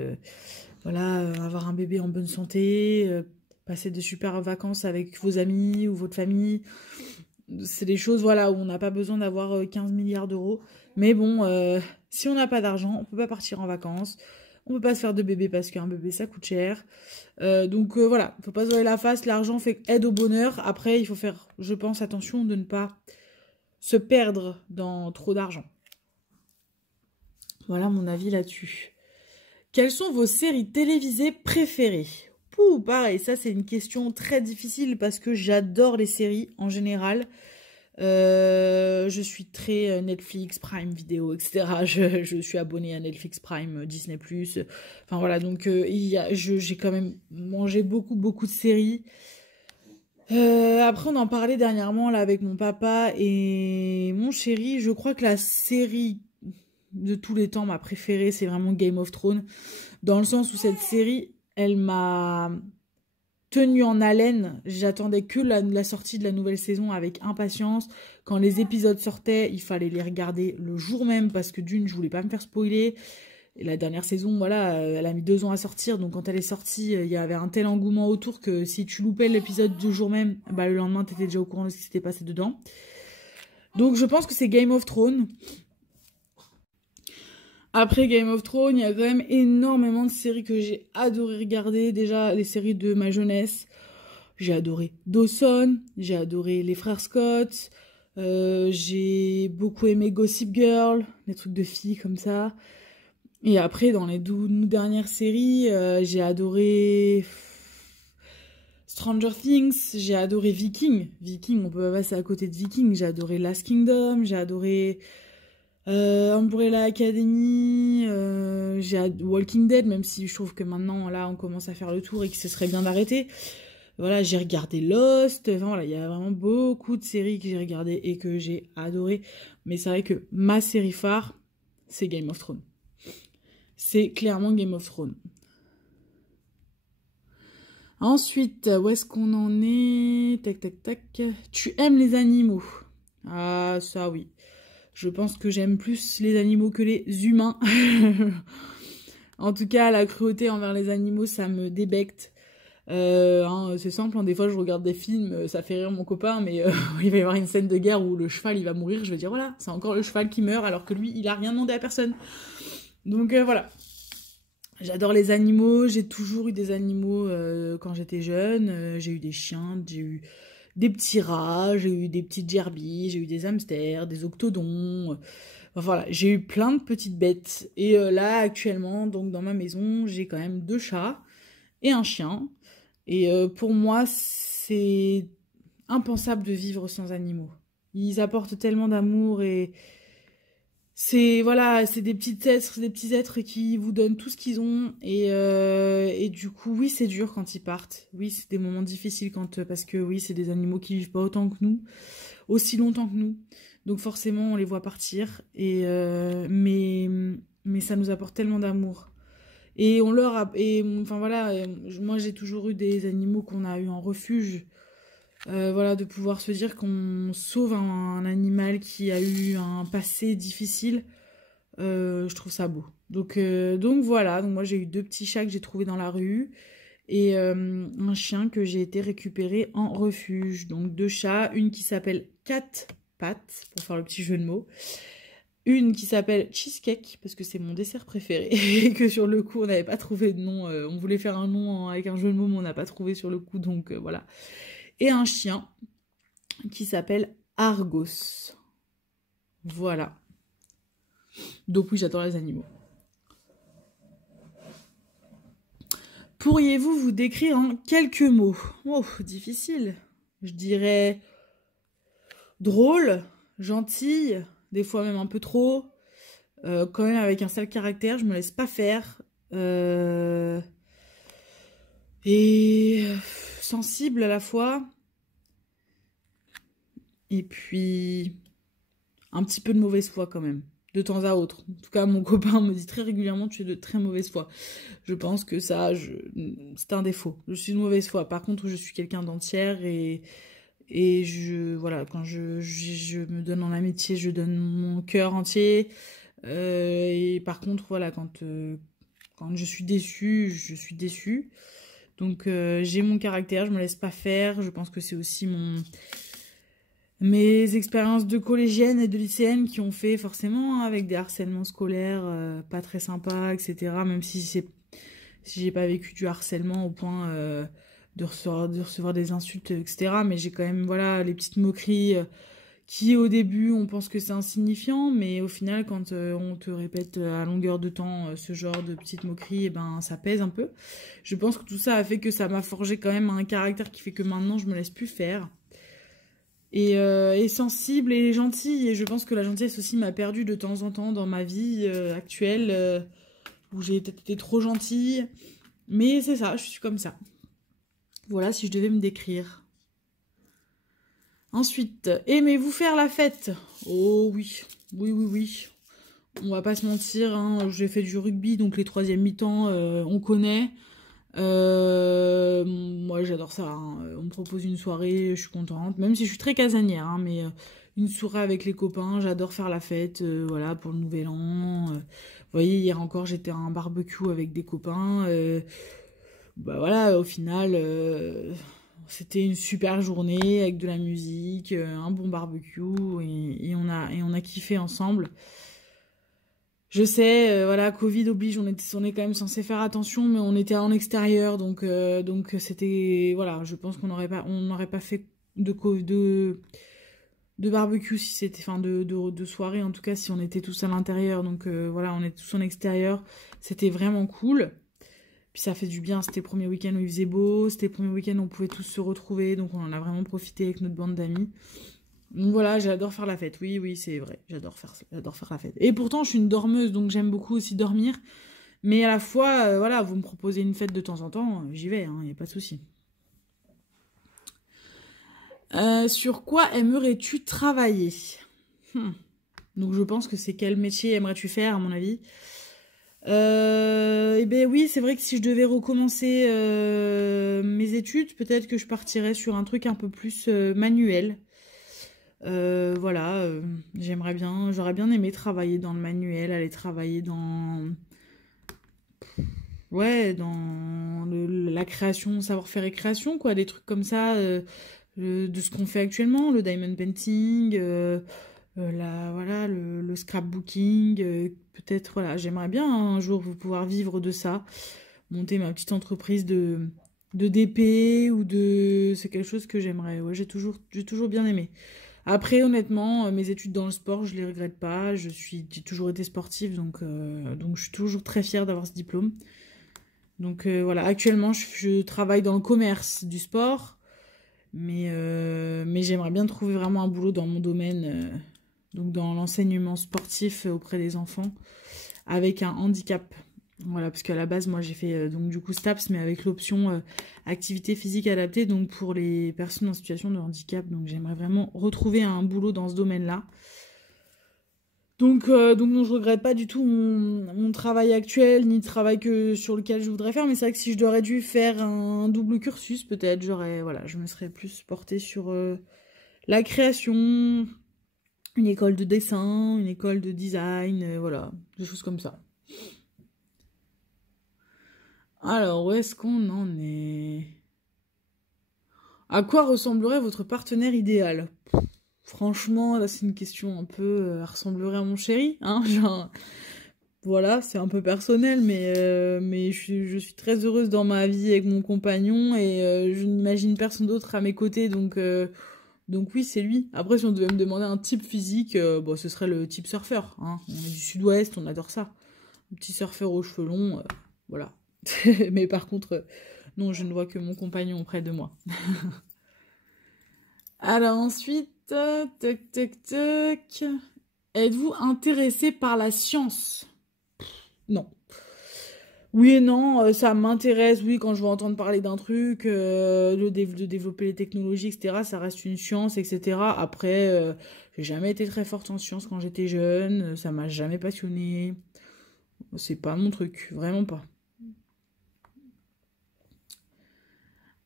voilà, avoir un bébé en bonne santé, passer de super vacances avec vos amis ou votre famille. C'est des choses voilà, où on n'a pas besoin d'avoir 15 milliards d'euros. Mais bon, si on n'a pas d'argent, on peut pas partir en vacances. On peut pas se faire de bébé parce qu'un bébé ça coûte cher. Donc voilà, faut pas se voiler la face. L'argent aide au bonheur. Après, il faut faire, je pense, attention de ne pas se perdre dans trop d'argent. Voilà mon avis là-dessus. Quelles sont vos séries télévisées préférées? Pouh, pareil, ça c'est une question très difficile parce que j'adore les séries en général. Je suis très Netflix, Prime Video, etc. Je suis abonnée à Netflix, Prime, Disney+. Enfin voilà, donc j'ai quand même mangé beaucoup de séries. Après, on en parlait dernièrement là avec mon papa et mon chéri. Je crois que la série de tous les temps, ma préférée, c'est vraiment Game of Thrones. Dans le sens où cette série, elle m'a tenue en haleine. J'attendais que la sortie de la nouvelle saison avec impatience. Quand les épisodes sortaient, il fallait les regarder le jour même parce que d'une, je voulais pas me faire spoiler. Et la dernière saison, voilà, elle a mis 2 ans à sortir. Donc quand elle est sortie, il y avait un tel engouement autour que si tu loupais l'épisode du jour même, bah, le lendemain, t'étais déjà au courant de ce qui s'était passé dedans. Donc je pense que c'est Game of Thrones. Après Game of Thrones, il y a quand même énormément de séries que j'ai adoré regarder. Déjà, les séries de ma jeunesse. J'ai adoré Dawson, j'ai adoré Les Frères Scott, j'ai beaucoup aimé Gossip Girl, des trucs de filles comme ça. Et après, dans les dernières séries, j'ai adoré Stranger Things, j'ai adoré Viking. Viking, on peut pas passer à côté de Viking. J'ai adoré Last Kingdom, j'ai adoré... Umbrella Academy, Walking Dead, même si je trouve que maintenant, là, on commence à faire le tour et que ce serait bien d'arrêter. Voilà, j'ai regardé Lost, enfin voilà, il y a vraiment beaucoup de séries que j'ai regardées et que j'ai adorées. Mais c'est vrai que ma série phare, c'est Game of Thrones. C'est clairement Game of Thrones. Ensuite, où est-ce qu'on en est? Tac, tac, tac. Tu aimes les animaux? Ah, ça oui. Je pense que j'aime plus les animaux que les humains. En tout cas, la cruauté envers les animaux, ça me débecte. C'est simple, hein, des fois je regarde des films, ça fait rire mon copain, mais il va y avoir une scène de guerre où le cheval il va mourir, je vais dire voilà, c'est encore le cheval qui meurt alors que lui il a rien demandé à personne. Donc voilà. J'adore les animaux, j'ai toujours eu des animaux quand j'étais jeune, j'ai eu des chiens, j'ai eu des petits rats, j'ai eu des petites gerbilles, j'ai eu des hamsters, des octodons. Enfin, voilà, j'ai eu plein de petites bêtes. Et là, actuellement, donc dans ma maison, j'ai quand même 2 chats et un chien. Et pour moi, c'est impensable de vivre sans animaux. Ils apportent tellement d'amour et c'est voilà, c'est des petits êtres qui vous donnent tout ce qu'ils ont et du coup oui c'est dur quand ils partent, oui c'est des moments difficiles parce que oui c'est des animaux qui vivent pas autant que nous, aussi longtemps que nous, donc forcément on les voit partir et mais ça nous apporte tellement d'amour et on leur a, et enfin voilà, moi j'ai toujours eu des animaux qu'on a eu en refuge. Voilà, de pouvoir se dire qu'on sauve un animal qui a eu un passé difficile, je trouve ça beau. Donc voilà, donc moi j'ai eu 2 petits chats que j'ai trouvés dans la rue. et un chien que j'ai été récupérer en refuge. Donc 2 chats, une qui s'appelle Cat Pat, pour faire le petit jeu de mots. Une qui s'appelle Cheesecake, parce que c'est mon dessert préféré, et que sur le coup on n'avait pas trouvé de nom. On voulait faire un nom avec un jeu de mots, mais on n'a pas trouvé sur le coup, donc voilà. Et un chien qui s'appelle Argos. Voilà. Donc oui, j'adore les animaux. Pourriez-vous vous décrire en quelques mots? Oh, difficile. Je dirais drôle, gentille, des fois même un peu trop, quand même avec un sale caractère, je me laisse pas faire, et sensible à la fois, et puis un petit peu de mauvaise foi quand même, de temps à autre. En tout cas, mon copain me dit très régulièrement, tu es de très mauvaise foi. Je pense que ça, c'est un défaut. Je suis de mauvaise foi. Par contre, je suis quelqu'un d'entière et voilà, quand je me donne en amitié, je donne mon cœur entier. Et par contre, voilà, quand je suis déçue, je suis déçue. Donc j'ai mon caractère, je me laisse pas faire. Je pense que c'est aussi mes expériences de collégienne et de lycéenne qui ont fait forcément avec des harcèlements scolaires pas très sympas, etc. Même si j'ai pas vécu du harcèlement au point de recevoir des insultes, etc. Mais j'ai quand même, voilà, les petites moqueries qui, au début, on pense que c'est insignifiant, mais au final, quand on te répète à longueur de temps ce genre de petites moqueries, eh ben, ça pèse un peu. Je pense que tout ça a fait que ça m'a forgé quand même un caractère qui fait que maintenant, je me laisse plus faire. Et sensible et gentille, et je pense que la gentillesse aussi m'a perdue de temps en temps dans ma vie actuelle, où j'ai peut-être été trop gentille. Mais c'est ça, je suis comme ça. Voilà, si je devais me décrire. Ensuite, aimez-vous faire la fête? Oh oui, oui, oui, oui. On va pas se mentir, hein, j'ai fait du rugby, donc les troisièmes mi-temps, on connaît. Moi, j'adore ça, hein. On me propose une soirée, je suis contente. Même si je suis très casanière, hein, mais une soirée avec les copains, j'adore faire la fête, voilà, pour le nouvel an. Vous voyez, hier encore, j'étais à un barbecue avec des copains. Bah voilà, au final, c'était une super journée avec de la musique, un bon barbecue, et on a kiffé ensemble. Je sais, voilà, Covid oblige, on est quand même censé faire attention, mais on était en extérieur, donc c'était, voilà, je pense qu'on n'aurait pas fait de barbecue si c'était, enfin de soirée en tout cas si on était tous à l'intérieur, donc voilà, on est tous en extérieur, c'était vraiment cool. Puis ça fait du bien, c'était le premier week-end où il faisait beau, c'était le premier week-end où on pouvait tous se retrouver, donc on en a vraiment profité avec notre bande d'amis. Donc voilà, j'adore faire la fête, oui, oui, c'est vrai, j'adore faire la fête. Et pourtant, je suis une dormeuse, donc j'aime beaucoup aussi dormir, mais à la fois, voilà, vous me proposez une fête de temps en temps, j'y vais, hein, y a pas de souci. Sur quoi aimerais-tu travailler? Donc je pense que c'est quel métier aimerais-tu faire, à mon avis? Eh ben oui, c'est vrai que si je devais recommencer mes études, peut-être que je partirais sur un truc un peu plus manuel. Voilà, j'aurais bien aimé travailler dans le manuel, aller travailler dans la création, savoir-faire et création, quoi, des trucs comme ça, de ce qu'on fait actuellement, le diamond painting, voilà, le scrapbooking, peut-être, voilà, j'aimerais bien hein, un jour pouvoir vivre de ça, monter ma petite entreprise de DP ou de... C'est quelque chose que j'aimerais, ouais, j'ai toujours bien aimé. Après, honnêtement, mes études dans le sport, je les regrette pas, j'ai toujours été sportive, donc je suis toujours très fière d'avoir ce diplôme. Donc voilà, actuellement, je travaille dans le commerce du sport, mais j'aimerais bien trouver vraiment un boulot dans mon domaine, donc dans l'enseignement sportif auprès des enfants avec un handicap. Voilà, parce qu'à la base, moi j'ai fait donc du coup STAPS, mais avec l'option activité physique adaptée, donc pour les personnes en situation de handicap. Donc j'aimerais vraiment retrouver un boulot dans ce domaine-là. Donc non, je regrette pas du tout mon travail actuel, ni le travail sur lequel je voudrais faire, mais c'est vrai que si je devrais dû faire un double cursus, peut-être, voilà, je me serais plus portée sur la création, une école de dessin, une école de design, voilà, des choses comme ça. Alors, où est-ce qu'on en est? À quoi ressemblerait votre partenaire idéal? Franchement, là, c'est une question un peu... elle ressemblerait à mon chéri, hein, genre... Voilà, c'est un peu personnel, mais je suis très heureuse dans ma vie avec mon compagnon et je n'imagine personne d'autre à mes côtés, donc oui, c'est lui. Après, si on devait me demander un type physique, bon, ce serait le type surfeur, hein. On est du sud-ouest, on adore ça. Un petit surfeur aux cheveux longs, voilà. Mais par contre, non, je ne vois que mon compagnon près de moi. Alors ensuite, tac, tac, tac. Êtes-vous intéressé par la science? Non. Oui et non, ça m'intéresse, oui, quand je veux entendre parler d'un truc, de développer les technologies, etc., ça reste une science, etc. Après, j'ai jamais été très forte en sciences quand j'étais jeune, ça m'a jamais passionné. C'est pas mon truc, vraiment pas.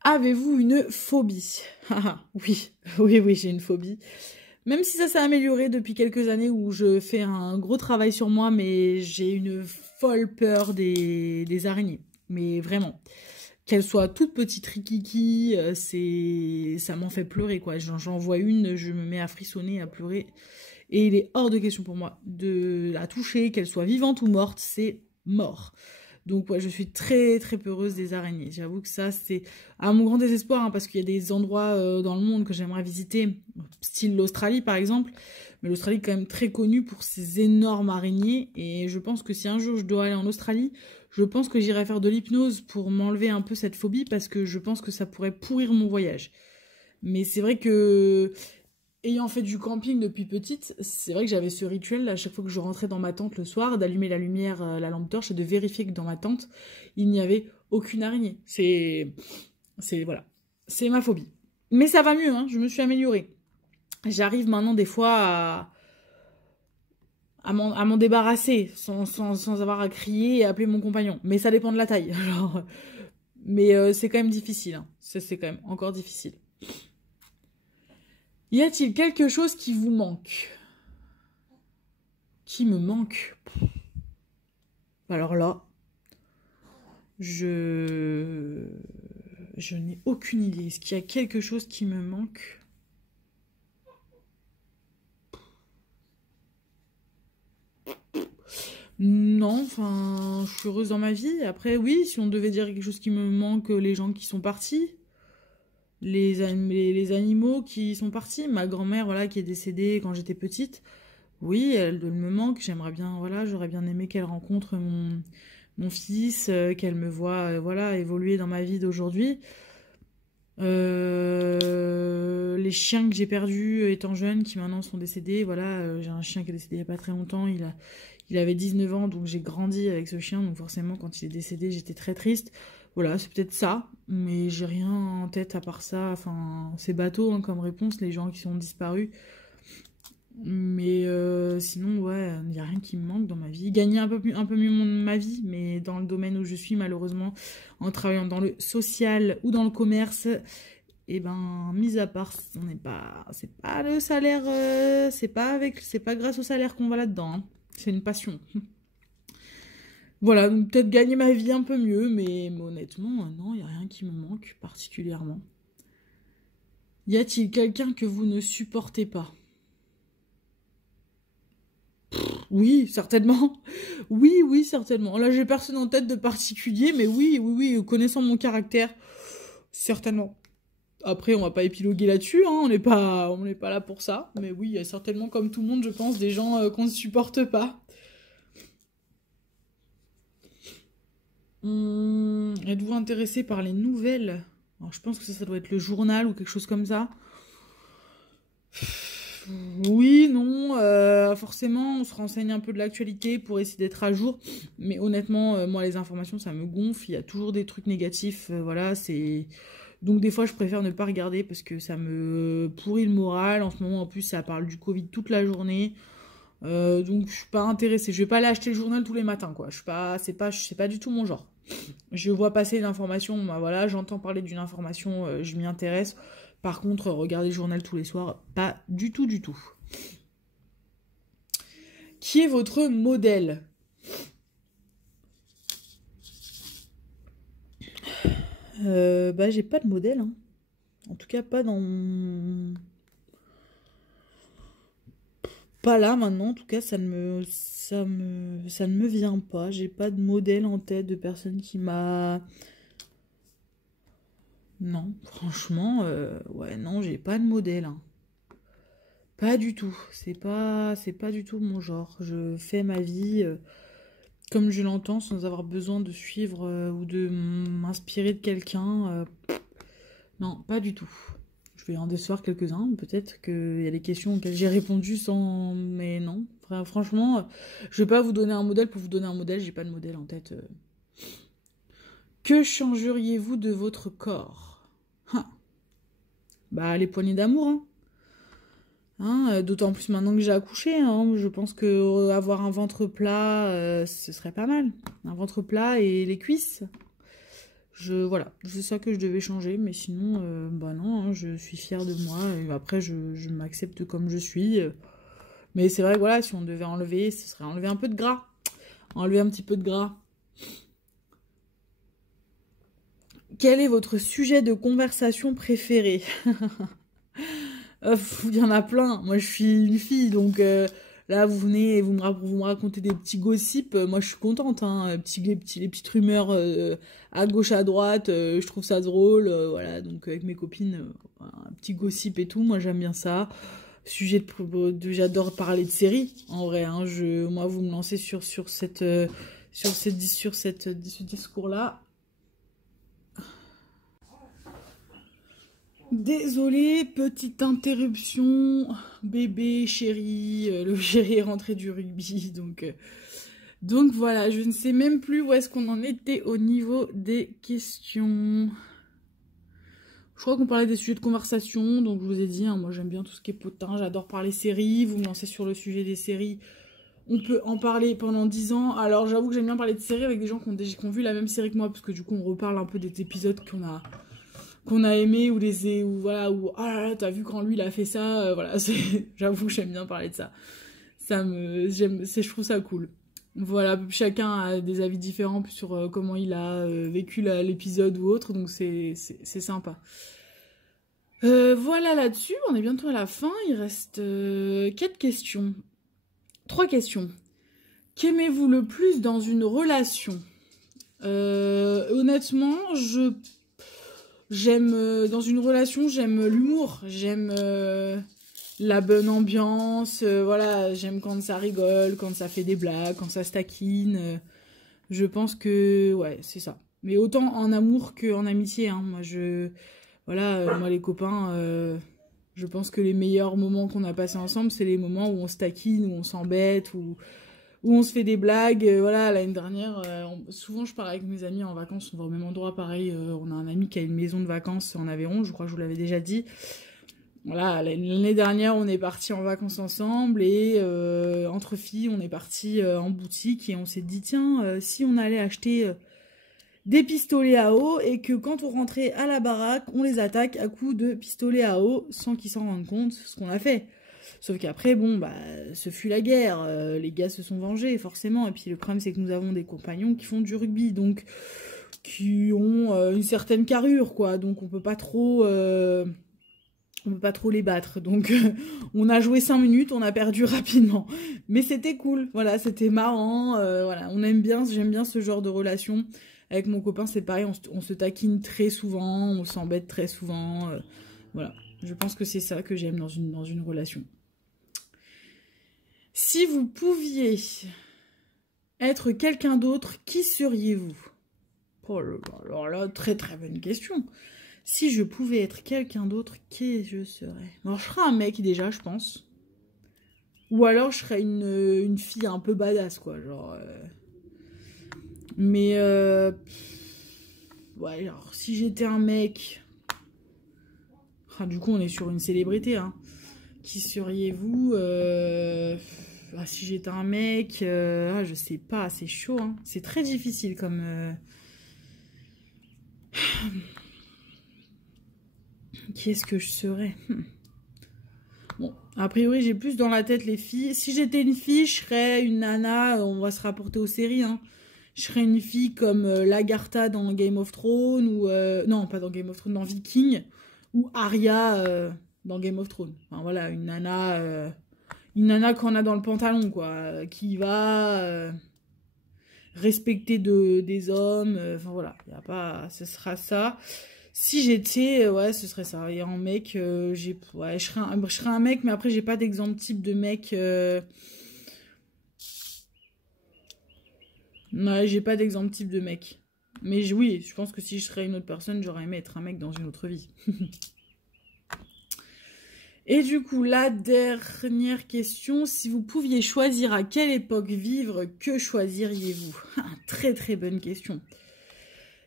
Avez-vous une phobie? Ah, oui, oui, oui, j'ai une phobie. Même si ça s'est amélioré depuis quelques années où je fais un gros travail sur moi, mais j'ai une folle peur des araignées. Mais vraiment. Qu'elles soient toutes petites rikiki, ça m'en fait pleurer, quoi. J'en vois une, je me mets à frissonner, à pleurer. Et il est hors de question pour moi de la toucher, qu'elle soit vivante ou morte, c'est mort. Donc ouais, je suis très très peureuse des araignées. J'avoue que ça, c'est à mon grand désespoir, hein, parce qu'il y a des endroits dans le monde que j'aimerais visiter, style l'Australie par exemple. Mais l'Australie est quand même très connue pour ses énormes araignées. Et je pense que si un jour je dois aller en Australie, je pense que j'irai faire de l'hypnose pour m'enlever un peu cette phobie, parce que je pense que ça pourrait pourrir mon voyage. Mais c'est vrai que ayant fait du camping depuis petite, c'est vrai que j'avais ce rituel à chaque fois que je rentrais dans ma tente le soir, d'allumer la lumière, la lampe torche et de vérifier que dans ma tente, il n'y avait aucune araignée. Voilà. C'est ma phobie. Mais ça va mieux, hein, je me suis améliorée. J'arrive maintenant des fois à m'en débarrasser sans avoir à crier et appeler mon compagnon. Mais ça dépend de la taille. Genre, mais c'est quand même difficile, hein. Ça, c'est quand même encore difficile. Y a-t-il quelque chose qui vous manque? Qui me manque? Alors là, je n'ai aucune idée. Est-ce qu'il y a quelque chose qui me manque? Non, enfin, je suis heureuse dans ma vie. Après, oui, si on devait dire quelque chose qui me manque, les gens qui sont partis, les animaux qui sont partis, ma grand-mère, voilà, qui est décédée quand j'étais petite. Oui, elle me manque. J'aimerais bien, voilà, j'aurais bien aimé qu'elle rencontre mon fils, qu'elle me voit, voilà, évoluer dans ma vie d'aujourd'hui. Les chiens que j'ai perdus étant jeune, qui maintenant sont décédés, voilà, j'ai un chien qui est décédé il n'y a pas très longtemps, il avait 19 ans, donc j'ai grandi avec ce chien, donc forcément quand il est décédé, j'étais très triste. Voilà, c'est peut-être ça, mais j'ai rien en tête à part ça, enfin, c'est bateau hein, comme réponse, les gens qui sont disparus. Mais sinon, ouais, il n'y a rien qui me manque dans ma vie. Gagner un peu mieux ma vie, mais dans le domaine où je suis, malheureusement, en travaillant dans le social ou dans le commerce, et ben, mis à part, c'est pas le salaire, c'est pas grâce au salaire qu'on va là-dedans, hein. C'est une passion. Voilà, donc peut-être gagner ma vie un peu mieux, mais honnêtement, non, il n'y a rien qui me manque particulièrement. Y a-t-il quelqu'un que vous ne supportez pas? Oui, certainement. Oui, oui, certainement. Là, j'ai personne en tête de particulier, mais oui, oui, oui, connaissant mon caractère, certainement. Après, on va pas épiloguer là-dessus, hein, on n'est pas là pour ça. Mais oui, il y a certainement, comme tout le monde, je pense, des gens qu'on ne supporte pas. Êtes-vous intéressé par les nouvelles? Alors, je pense que ça doit être le journal ou quelque chose comme ça. Oui, non, forcément, on se renseigne un peu de l'actualité pour essayer d'être à jour. Mais honnêtement, moi, les informations, ça me gonfle. Il y a toujours des trucs négatifs, voilà, c'est... Donc des fois, je préfère ne pas regarder parce que ça me pourrit le moral. En ce moment, en plus, ça parle du Covid toute la journée. Donc je suis pas intéressée. Je vais pas aller acheter le journal tous les matins, quoi. Je suis pas, c'est pas du tout mon genre. Je vois passer l'information, bah voilà, j'entends parler d'une information, je m'y intéresse. Par contre, regarder le journal tous les soirs, pas du tout, du tout. Qui est votre modèle? Bah, j'ai pas de modèle, hein. En tout cas, pas dans mon... Pas là, maintenant. En tout cas, ça ne me vient pas. J'ai pas de modèle en tête de personne qui m'a... Non, franchement, ouais, non, j'ai pas de modèle, hein. Pas du tout. C'est pas du tout mon genre. Je fais ma vie comme je l'entends, sans avoir besoin de suivre ou de m'inspirer de quelqu'un. Non, pas du tout. Je vais en décevoir quelques-uns. Peut-être qu'il y a des questions auxquelles j'ai répondu sans... Mais non. Franchement, je vais pas vous donner un modèle pour vous donner un modèle. J'ai pas de modèle en tête. Que changeriez-vous de votre corps? Bah, les poignées d'amour, hein. D'autant plus maintenant que j'ai accouché, hein, je pense que avoir un ventre plat, ce serait pas mal. Un ventre plat et les cuisses. Voilà, c'est ça que je devais changer, mais sinon, bah non, hein, je suis fière de moi. Et après, je m'accepte comme je suis. Mais c'est vrai que voilà, si on devait enlever, ce serait enlever un peu de gras. Enlever un petit peu de gras. Quel est votre sujet de conversation préféré? Il y en a plein. Moi, je suis une fille, donc là, vous venez et vous me racontez des petits gossips. Moi, je suis contente. Hein. Les petites rumeurs à gauche, à droite. Je trouve ça drôle. Voilà, donc avec mes copines, un petit gossip et tout. Moi, j'aime bien ça. J'adore parler de séries, en vrai. Hein. Moi, vous me lancez sur ce discours-là. Désolée, petite interruption, bébé, chéri, le chéri est rentré du rugby, donc voilà, je ne sais même plus où est-ce qu'on en était au niveau des questions. Je crois qu'on parlait des sujets de conversation, donc je vous ai dit, hein, moi j'aime bien tout ce qui est potin, j'adore parler séries, vous me lancez sur le sujet des séries, on peut en parler pendant 10 ans. Alors j'avoue que j'aime bien parler de séries avec des gens qui ont vu la même série que moi, parce que du coup on reparle un peu des épisodes qu'on a aimé ou voilà ah là là, t'as vu quand lui il a fait ça, voilà, j'avoue que j'aime bien parler de ça. Je trouve ça cool. Voilà, chacun a des avis différents sur comment il a vécu l'épisode ou autre, donc c'est sympa. Voilà, là-dessus, on est bientôt à la fin, il reste 4 questions. 3 questions. Qu'aimez-vous le plus dans une relation? Honnêtement, dans une relation, j'aime l'humour, j'aime la bonne ambiance, voilà, j'aime quand ça rigole, quand ça fait des blagues, quand ça se taquine. Je pense que, ouais, c'est ça. Mais autant en amour qu'en amitié, hein. Moi, les copains, je pense que les meilleurs moments qu'on a passés ensemble, c'est les moments où on se taquine, où on s'embête, où on se fait des blagues. Voilà, l'année dernière, souvent je pars avec mes amis en vacances, on va au même endroit, pareil. On a un ami qui a une maison de vacances en Aveyron, je crois que je vous l'avais déjà dit. Voilà, l'année dernière, on est partis en vacances ensemble et entre filles, on est partis en boutique et on s'est dit, tiens, si on allait acheter des pistolets à eau et que quand on rentrait à la baraque, on les attaque à coups de pistolets à eau sans qu'ils s'en rendent compte, ce qu'on a fait. Sauf qu'après, bon, bah, ce fut la guerre. Les gars se sont vengés, forcément. Et puis le problème, c'est que nous avons des compagnons qui font du rugby, donc qui ont une certaine carrure, quoi. Donc on peut pas trop les battre. Donc on a joué 5 minutes, on a perdu rapidement. Mais c'était cool, voilà, c'était marrant. Voilà, j'aime bien ce genre de relation. Avec mon copain, c'est pareil, on se taquine très souvent, on s'embête très souvent. Voilà, je pense que c'est ça que j'aime dans une relation. Si vous pouviez être quelqu'un d'autre, qui seriez-vous? Oh là là, alors là, très très bonne question. Si je pouvais être quelqu'un d'autre, qui je serais? Alors, je serais un mec déjà, je pense. Ou alors, je serais une fille un peu badass, quoi. Genre. Mais. Ouais, alors, si j'étais un mec. Ah, du coup, on est sur une célébrité, hein. Qui seriez-vous? Si j'étais un mec, je sais pas, c'est chaud, hein. C'est très difficile comme... Qui est-ce que je serais? Bon, a priori, j'ai plus dans la tête les filles. Si j'étais une fille, je serais une nana, on va se rapporter aux séries, hein. je serais une fille comme Lagartha dans Game of Thrones, ou... non, pas dans Game of Thrones, dans Viking, ou Arya dans Game of Thrones. Enfin voilà, une nana qu'on a dans le pantalon, quoi, qui va respecter des hommes, enfin voilà, y a pas, ce sera ça. Si j'étais, ouais, ce serait ça. Et en mec, ouais, je serais un mec, mais après, j'ai pas d'exemple type de mec. Ouais, j'ai pas d'exemple type de mec. Mais oui, je pense que si je serais une autre personne, j'aurais aimé être un mec dans une autre vie. Et du coup, la dernière question, si vous pouviez choisir à quelle époque vivre, que choisiriez-vous? Très très bonne question.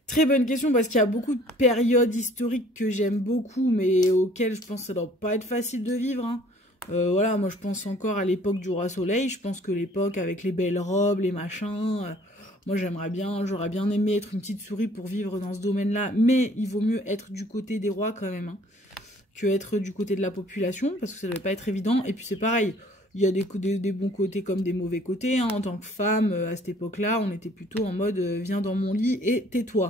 Très bonne question parce qu'il y a beaucoup de périodes historiques que j'aime beaucoup, mais auxquelles je pense que ça doit pas être facile de vivre. Hein. Voilà, moi je pense encore à l'époque du roi soleil. Je pense que l'époque avec les belles robes, les machins... moi j'aimerais bien, j'aurais bien aimé être une petite souris pour vivre dans ce domaine-là. Mais il vaut mieux être du côté des rois quand même, hein, que être du côté de la population, parce que ça ne devait pas être évident. Et puis c'est pareil, il y a des bons côtés comme des mauvais côtés. Hein. En tant que femme, à cette époque-là, on était plutôt en mode viens dans mon lit et tais-toi.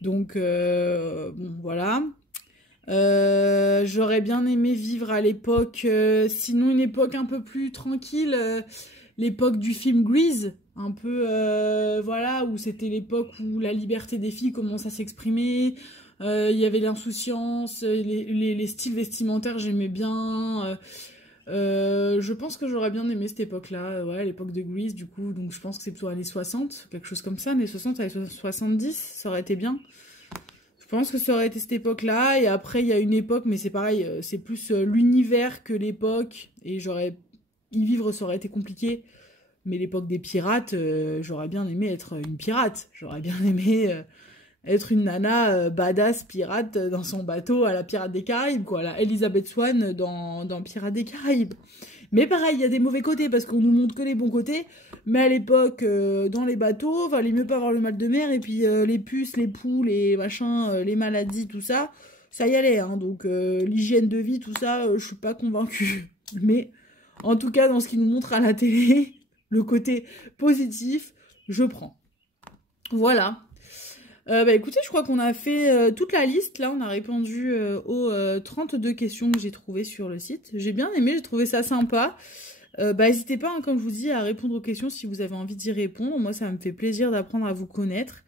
Donc, bon, voilà. J'aurais bien aimé vivre à l'époque, sinon une époque un peu plus tranquille, l'époque du film Grease, un peu, voilà, où c'était l'époque où la liberté des filles commence à s'exprimer. Il y avait l'insouciance, les styles vestimentaires, j'aimais bien. Je pense que j'aurais bien aimé cette époque-là, ouais, l'époque de Grease, du coup, donc je pense que c'est plutôt années 60, quelque chose comme ça, années 60, années 70, ça aurait été bien. Je pense que ça aurait été cette époque-là, et après, il y a une époque, mais c'est pareil, c'est plus l'univers que l'époque, et y vivre, ça aurait été compliqué, mais l'époque des pirates, j'aurais bien aimé être une pirate, j'aurais bien aimé... être une nana badass pirate dans son bateau à la Pirate des Caraïbes, quoi. La Elizabeth Swann dans Pirates des Caraïbes. Mais pareil, il y a des mauvais côtés, parce qu'on nous montre que les bons côtés. Mais à l'époque, dans les bateaux, valait mieux pas avoir le mal de mer. Et puis les puces, les poux, les machins, les maladies, tout ça, ça y allait. Hein. Donc l'hygiène de vie, tout ça, je suis pas convaincue. Mais en tout cas, dans ce qu'ils nous montrent à la télé, le côté positif, je prends. Voilà. Bah écoutez, je crois qu'on a fait toute la liste. Là, on a répondu aux 32 questions que j'ai trouvées sur le site. J'ai bien aimé, j'ai trouvé ça sympa. Bah n'hésitez pas, hein, comme je vous dis, à répondre aux questions si vous avez envie d'y répondre. Moi, ça me fait plaisir d'apprendre à vous connaître.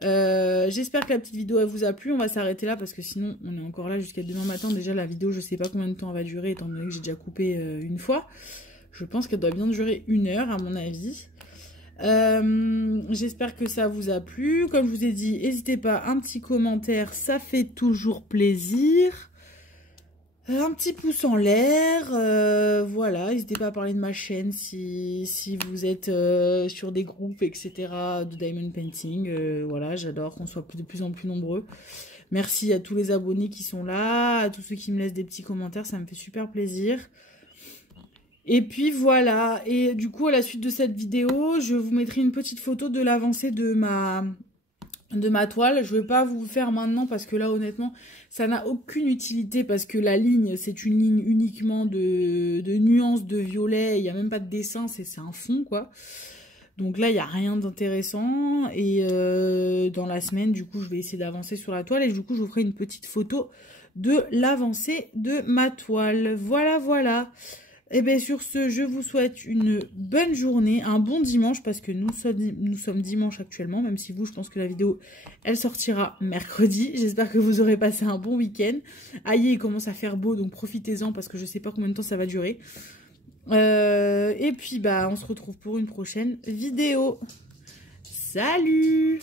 J'espère que la petite vidéo elle vous a plu. On va s'arrêter là parce que sinon, on est encore là jusqu'à demain matin. Déjà, la vidéo, je sais pas combien de temps elle va durer étant donné que j'ai déjà coupé une fois. Je pense qu'elle doit bien durer 1 heure à mon avis. J'espère que ça vous a plu. Comme je vous ai dit, n'hésitez pas, un petit commentaire, ça fait toujours plaisir. Un petit pouce en l'air. Voilà, n'hésitez pas à parler de ma chaîne si vous êtes sur des groupes, etc. de Diamond Painting. Voilà, j'adore qu'on soit de plus en plus nombreux. Merci à tous les abonnés qui sont là, à tous ceux qui me laissent des petits commentaires, ça me fait super plaisir. Et puis voilà, et du coup à la suite de cette vidéo, je vous mettrai une petite photo de l'avancée de ma toile. Je ne vais pas vous faire maintenant parce que là honnêtement, ça n'a aucune utilité parce que la ligne, c'est une ligne uniquement de nuances de violet, il n'y a même pas de dessin, c'est un fond quoi. Donc là, il n'y a rien d'intéressant et dans la semaine, du coup, je vais essayer d'avancer sur la toile et du coup, je vous ferai une petite photo de l'avancée de ma toile. Voilà, voilà. Et bien sur ce, je vous souhaite une bonne journée, un bon dimanche, parce que nous sommes dimanche actuellement, même si vous, je pense que la vidéo, elle sortira mercredi. J'espère que vous aurez passé un bon week-end. Aïe, il commence à faire beau, donc profitez-en, parce que je ne sais pas combien de temps ça va durer. Et puis, bah, on se retrouve pour une prochaine vidéo. Salut!